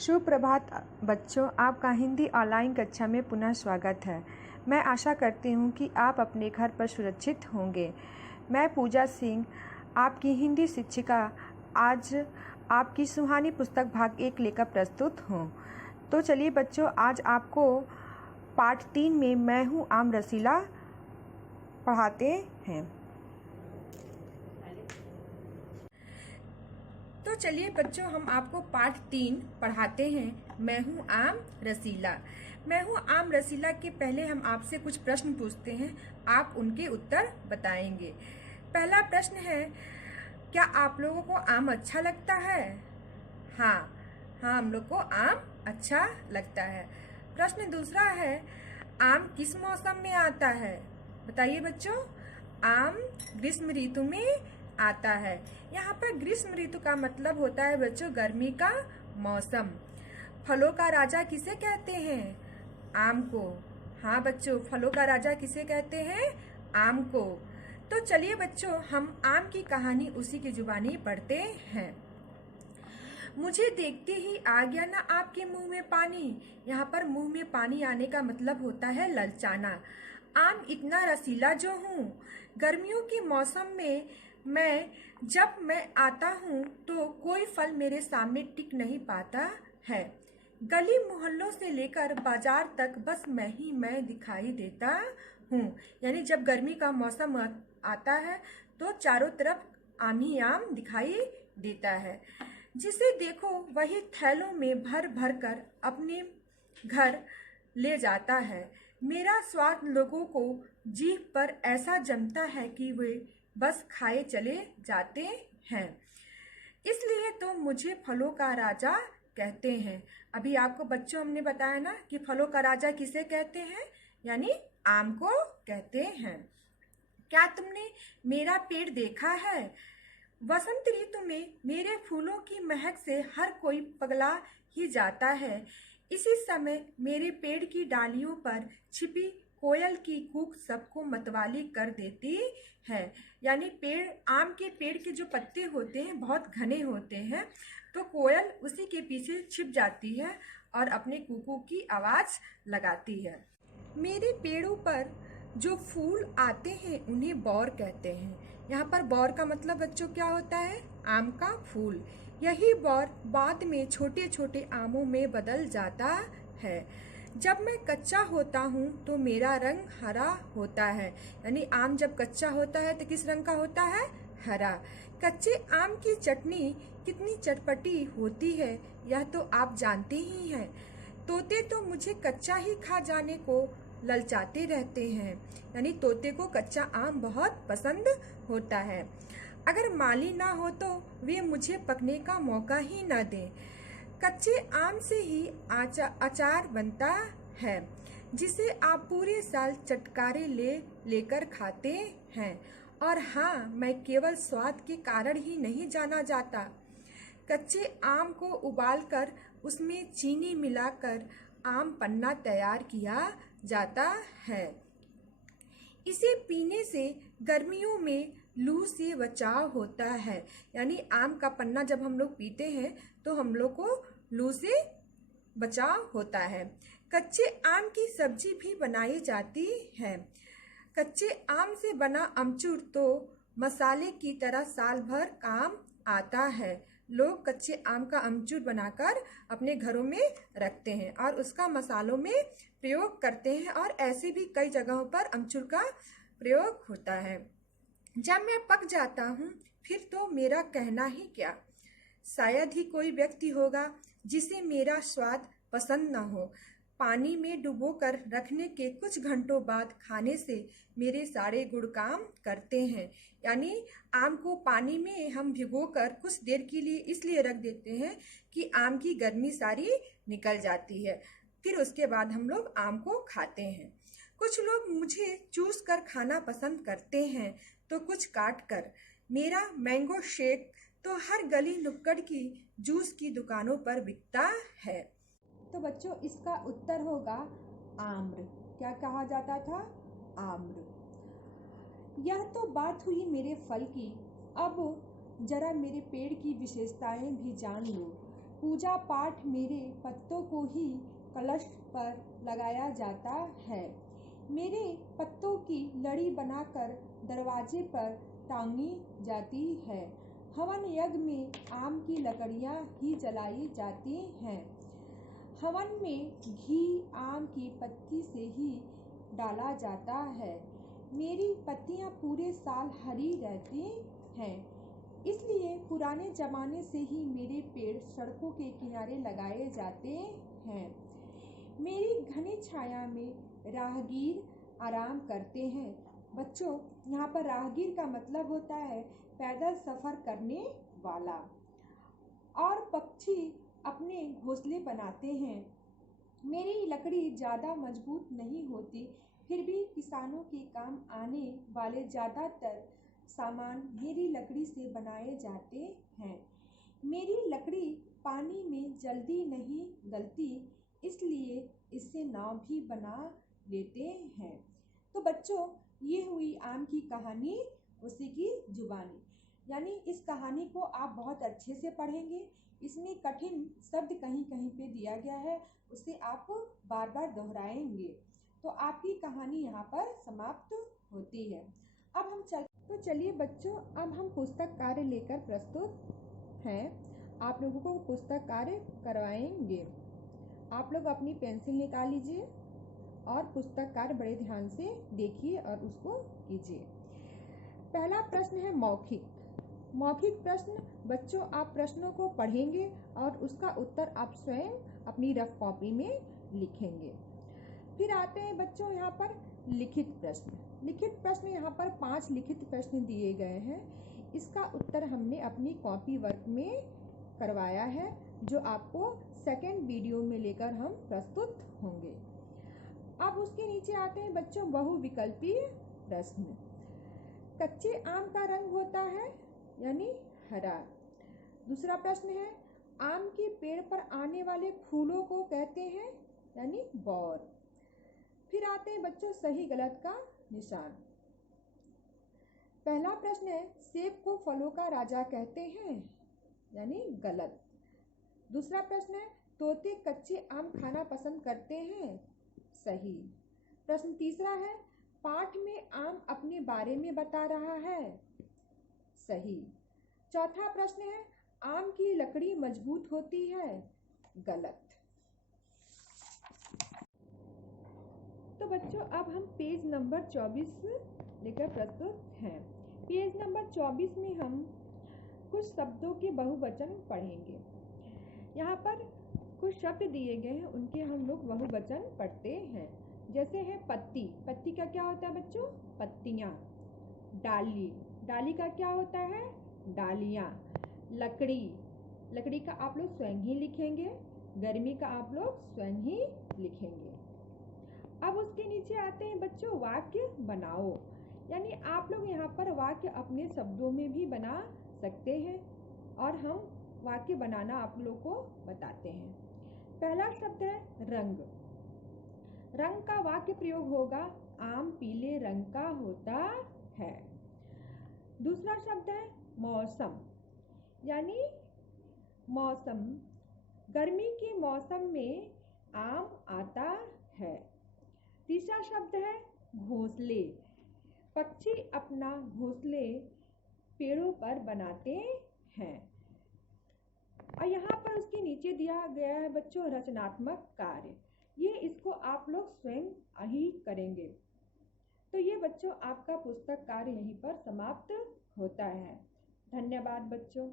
सुप्रभात बच्चों, आपका हिंदी ऑनलाइन कक्षा में पुनः स्वागत है। मैं आशा करती हूँ कि आप अपने घर पर सुरक्षित होंगे। मैं पूजा सिंह, आपकी हिंदी शिक्षिका, आज आपकी सुहानी पुस्तक भाग 1 लेकर प्रस्तुत हूँ। तो चलिए बच्चों, आज आपको पाठ 3 में मैं हूँ आम रसीला पढ़ाते हैं। तो चलिए बच्चों, हम आपको पाठ 3 पढ़ाते हैं। मैं हूँ आम रसीला। मैं हूँ आम रसीला के पहले हम आपसे कुछ प्रश्न पूछते हैं, आप उनके उत्तर बताएंगे। पहला प्रश्न है, क्या आप लोगों को आम अच्छा लगता है? हाँ, हम लोग को आम अच्छा लगता है। प्रश्न दूसरा है, आम किस मौसम में आता है? बताइए बच्चों। आम ग्रीष्म ऋतु में आता है। यहाँ पर ग्रीष्म ऋतु का मतलब होता है बच्चों गर्मी का मौसम। फलों का राजा किसे कहते हैं? आम को। हाँ बच्चों, फलों का राजा किसे कहते हैं? आम को। तो चलिए बच्चों, हम आम की कहानी उसी की जुबानी पढ़ते हैं। मुझे देखते ही आ गया ना आपके मुंह में पानी। यहाँ पर मुंह में पानी आने का मतलब होता है ललचाना। आम इतना रसीला जो हूँ, गर्मियों के मौसम में जब मैं आता हूँ तो कोई फल मेरे सामने टिक नहीं पाता है। गली मोहल्लों से लेकर बाजार तक बस मैं दिखाई देता हूँ। यानी जब गर्मी का मौसम आता है तो चारों तरफ आम ही आम दिखाई देता है। जिसे देखो वही थैलों में भर भर कर अपने घर ले जाता है। मेरा स्वाद लोगों को जीभ पर ऐसा जमता है कि वे बस खाए चले जाते हैं। इसलिए तो मुझे फलों का राजा कहते हैं। अभी आपको बच्चों हमने बताया ना कि फलों का राजा किसे कहते हैं, यानी आम को कहते हैं। क्या तुमने मेरा पेड़ देखा है? वसंत ऋतु में मेरे फूलों की महक से हर कोई पगला ही जाता है। इसी समय मेरे पेड़ की डालियों पर छिपी कोयल की कूक सबको मतवाली कर देती है। यानी आम के पेड़ के जो पत्ते होते हैं बहुत घने होते हैं, तो कोयल उसी के पीछे छिप जाती है और अपने कूकू की आवाज लगाती है। मेरे पेड़ों पर जो फूल आते हैं उन्हें बौर कहते हैं। यहाँ पर बौर का मतलब बच्चों क्या होता है? आम का फूल। यही बौर बाद में छोटे छोटे आमों में बदल जाता है। जब मैं कच्चा होता हूँ तो मेरा रंग हरा होता है। यानी आम जब कच्चा होता है तो किस रंग का होता है? हरा। कच्चे आम की चटनी कितनी चटपटी होती है यह तो आप जानते ही हैं। तोते तो मुझे कच्चा ही खा जाने को ललचाते रहते हैं। यानी तोते को कच्चा आम बहुत पसंद होता है। अगर माली ना हो तो वे मुझे पकने का मौका ही न दें। कच्चे आम से ही अचार बनता है, जिसे आप पूरे साल चटकारे लेकर खाते हैं। और हाँ, मैं केवल स्वाद के कारण ही नहीं जाना जाता। कच्चे आम को उबालकर उसमें चीनी मिलाकर आम पन्ना तैयार किया जाता है। इसे पीने से गर्मियों में लू से बचाव होता है। यानी आम का पन्ना जब हम लोग पीते हैं तो हम लोग को लू से बचाव होता है। कच्चे आम की सब्जी भी बनाई जाती है। कच्चे आम से बना अमचूर तो मसाले की तरह साल भर काम आता है। लोग कच्चे आम का अमचूर बनाकर अपने घरों में रखते हैं और उसका मसालों में प्रयोग करते हैं, और ऐसे भी कई जगहों पर अमचूर का प्रयोग होता है। जब मैं पक जाता हूँ फिर तो मेरा कहना ही क्या। शायद ही कोई व्यक्ति होगा जिसे मेरा स्वाद पसंद न हो। पानी में डुबोकर रखने के कुछ घंटों बाद खाने से मेरे सारे गुण काम करते हैं। यानी आम को पानी में हम भिगोकर कुछ देर के लिए इसलिए रख देते हैं कि आम की गर्मी सारी निकल जाती है। फिर उसके बाद हम लोग आम को खाते हैं। कुछ लोग मुझे चूस कर खाना पसंद करते हैं तो कुछ काट कर। मेरा मैंगो शेक तो हर गली नुक्कड़ की जूस की दुकानों पर बिकता है। तो बच्चों, इसका उत्तर होगा आम्र। क्या कहा जाता था? आम्र। यह तो बात हुई मेरे फल की। अब जरा मेरे पेड़ की विशेषताएं भी जान लो। पूजा पाठ मेरे पत्तों को ही कलश पर लगाया जाता है। मेरे पत्तों की लड़ी बनाकर दरवाजे पर टांगी जाती है। हवन यज्ञ में आम की लकड़ियाँ ही जलाई जाती हैं। हवन में घी आम की पत्ती से ही डाला जाता है। मेरी पत्तियाँ पूरे साल हरी रहती हैं, इसलिए पुराने जमाने से ही मेरे पेड़ सड़कों के किनारे लगाए जाते हैं। मेरी घनी छाया में राहगीर आराम करते हैं। बच्चों, यहाँ पर राहगीर का मतलब होता है पैदल सफ़र करने वाला। और पक्षी अपने घोंसले बनाते हैं। मेरी लकड़ी ज़्यादा मजबूत नहीं होती, फिर भी किसानों के काम आने वाले ज़्यादातर सामान मेरी लकड़ी से बनाए जाते हैं। मेरी लकड़ी पानी में जल्दी नहीं गलती, इसलिए इससे नाव भी बना लेते हैं। तो बच्चों, ये हुई आम की कहानी उसी की जुबानी। यानी इस कहानी को आप बहुत अच्छे से पढ़ेंगे। इसमें कठिन शब्द कहीं कहीं पे दिया गया है, उसे आप बार बार दोहराएंगे तो आपकी कहानी यहाँ पर समाप्त होती है। अब हम चलिए बच्चों, अब हम पुस्तक कार्य लेकर प्रस्तुत हैं। आप लोगों को पुस्तक कार्य करवाएंगे। आप लोग अपनी पेंसिल निकाल लीजिए और पुस्तक कार्य बड़े ध्यान से देखिए और उसको कीजिए। पहला प्रश्न है मौखिक प्रश्न। बच्चों, आप प्रश्नों को पढ़ेंगे और उसका उत्तर आप स्वयं अपनी रफ कॉपी में लिखेंगे। फिर आते हैं बच्चों यहाँ पर लिखित प्रश्न। यहाँ पर 5 लिखित प्रश्न दिए गए हैं। इसका उत्तर हमने अपनी कॉपी वर्क में करवाया है, जो आपको सेकंड वीडियो में लेकर हम प्रस्तुत होंगे। अब उसके नीचे आते हैं बच्चों बहुविकल्पीय प्रश्न। कच्चे आम का रंग होता है यानी हरा। दूसरा प्रश्न है आम के पेड़ पर आने वाले फूलों को कहते हैं यानी बौर। फिर आते हैं बच्चों सही गलत का निशान। पहला प्रश्न है सेब को फलों का राजा कहते हैं यानी गलत। दूसरा प्रश्न है तोते कच्चे आम खाना पसंद करते हैं, सही। प्रश्न तीसरा है पाठ में आम अपने बारे में बता रहा है, सही। चौथा प्रश्न है आम की लकड़ी मजबूत होती है, गलत। तो बच्चों, अब हम पेज नंबर 24 लेकर प्रस्तुत हैं। पेज नंबर 24 में हम कुछ शब्दों के बहुवचन पढ़ेंगे। यहाँ पर कुछ शब्द दिए गए हैं, उनके हम लोग बहुवचन पढ़ते हैं। जैसे है पत्ती का क्या होता है बच्चों, पत्तियाँ। डाली का क्या होता है, डालियाँ। लकड़ी का आप लोग स्वयं ही लिखेंगे। गर्मी का आप लोग स्वयं ही लिखेंगे। अब उसके नीचे आते हैं बच्चों वाक्य बनाओ। यानी आप लोग यहाँ पर वाक्य अपने शब्दों में भी बना सकते हैं और हम वाक्य बनाना आप लोग को बताते हैं। पहला शब्द है रंग का वाक्य प्रयोग होगा आम पीले रंग का होता है। दूसरा शब्द है मौसम, यानी मौसम, गर्मी के मौसम में आम आता है। तीसरा शब्द है घोंसले, पक्षी अपना घोंसले पेड़ों पर बनाते हैं। और यहाँ पर उसके नीचे दिया गया है बच्चों रचनात्मक कार्य, ये इसको आप लोग स्वयं ही करेंगे। तो ये बच्चों आपका पुस्तक कार्य यहीं पर समाप्त होता है। धन्यवाद बच्चों।